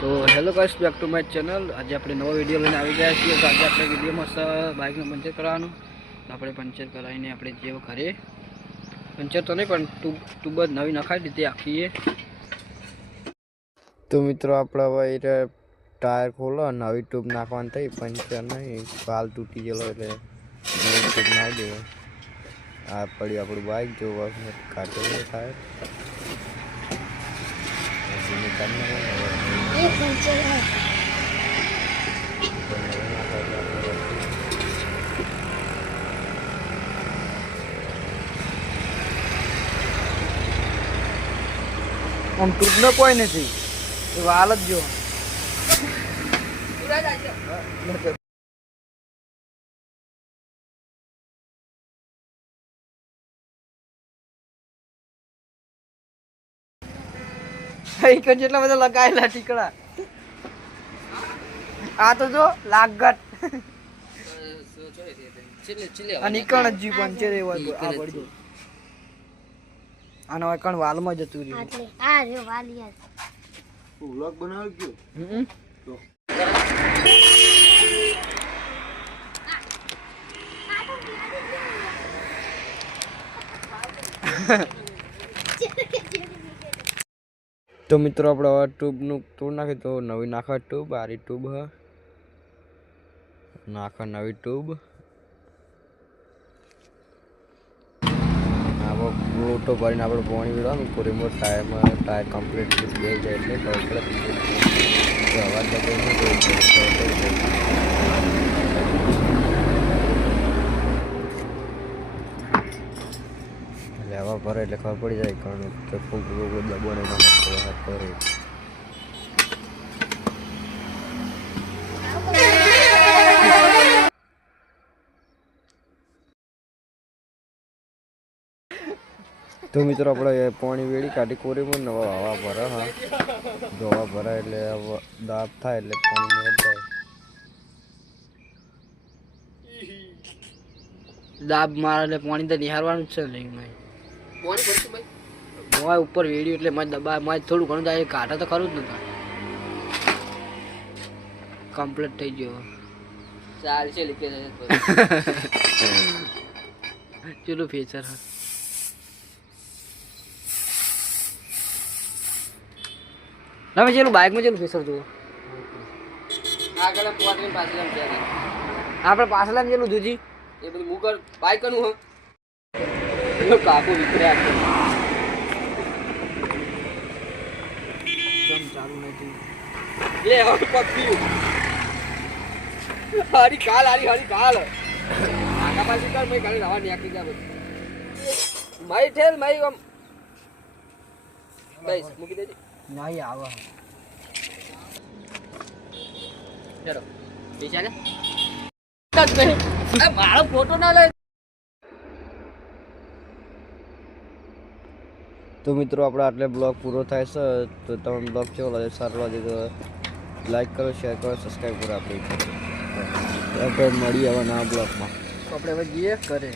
તો hello guys, back to my channel. આજે આપણે નવો વીડિયો લઈને આવી ગયા છીએ. તો આજે આપણે વિડીયોમાં બાઇકનું પંચર કરાવવાનું તો આપણે પંચર કરાવીને આપણે જે ઘરે. પંચર તો નહીં, પણ ટ્યુબ ટ્યુબ જ નવી નખાવી દીધી આખીએ તો મિત્રો, આપણે હવે ટાયર ખોલો, નવી ટ્યુબ નાખવાની થઈ. પંચર નહીં પાલ તૂટી ગયેલો એટલે નવી ટ્યુબ નાખી દેવો. આ પડ્યું આપણું બાઇક જોવા. કાઢેલું ટાયર. ये पंचर है આમ ટ્યુબનો કોઈ નથી એ વાલ જ જો સાયકલ જેટલા બધા લગાયેલા ટીકડા. આ તો જો લાગત. અનિકણ જી પંચર એવા આનો એકણ વાલમાં જતું રહ્યું. આ રે તો મિત્રો આપણે હવે ટ્યુબનું તોડ નાખી તો નવી નાખવા ટ્યુબ આરી ટ્યુબ હ. નાખવા નવી ટ્યુબ લોટો ભરીને આપણે પોણી વિડવાનું. કોરીમો ટાયરમાં ટાયર કમ્પ્લીટ બે જાય એટલે ટોટલ અવાજ તો કોઈ નહીં જોઈ ખબર પડી જાય. એટલે હવા ભરે એટલે ખબર પડી જાય કારણ કે ફૂગ ફૂગ દબો ને એના માટે હાથ ભરે તો મિત્રો આપણે પાણી વેડી કાઢી કોરીમાં ને નવા હવા ભરે, હા. જો ભરાય એટલે દાબ થાય એટલે પાણી મેળ થાય દાબ મારે એટલે પાણી તો નિહારવાનું જ છે નહીં મેં મોય ઉપર વેડ્યું એટલે મારે દબા મારે થોડું ઘણું થાય કાઢા તો ખરું જ નતા કમ્પ્લીટ થઈ ગયો. ચાલશે લીકે ચેલું ફેચર ના ભાઈ ચેલું બાઇકમાં ચેલું ફેસર જુઓ. આગળ આપણે પાછળ ચેલું જુજી એ બધું મુકર બાઇક કનું હ. એનો કાકો વિતર્યા છે. ચમ ચાલુ નથી લે હવે પક્યું હારી કાલ હારી હારી કાલ આગા પાછી કર મેં કાલે રવા નીકળી જા બધું. માઈ ઠેલ માઈ આમ. બસ મૂકી દેજે. નહીં આવે. ચલો. ને મારો ફોટો ના લે. તો મિત્રો, આપણે આટલે બ્લોગ પૂરો થાય છે. તો તમે બ્લોગ કેવો લાગે સારો લાગે તો લાઈક કરો શેર કરો સબસ્ક્રાઈબ કરો આપણી આપણે મળીએ હવે નવા બ્લોગમાં. આપણે હવે જઈએ કરે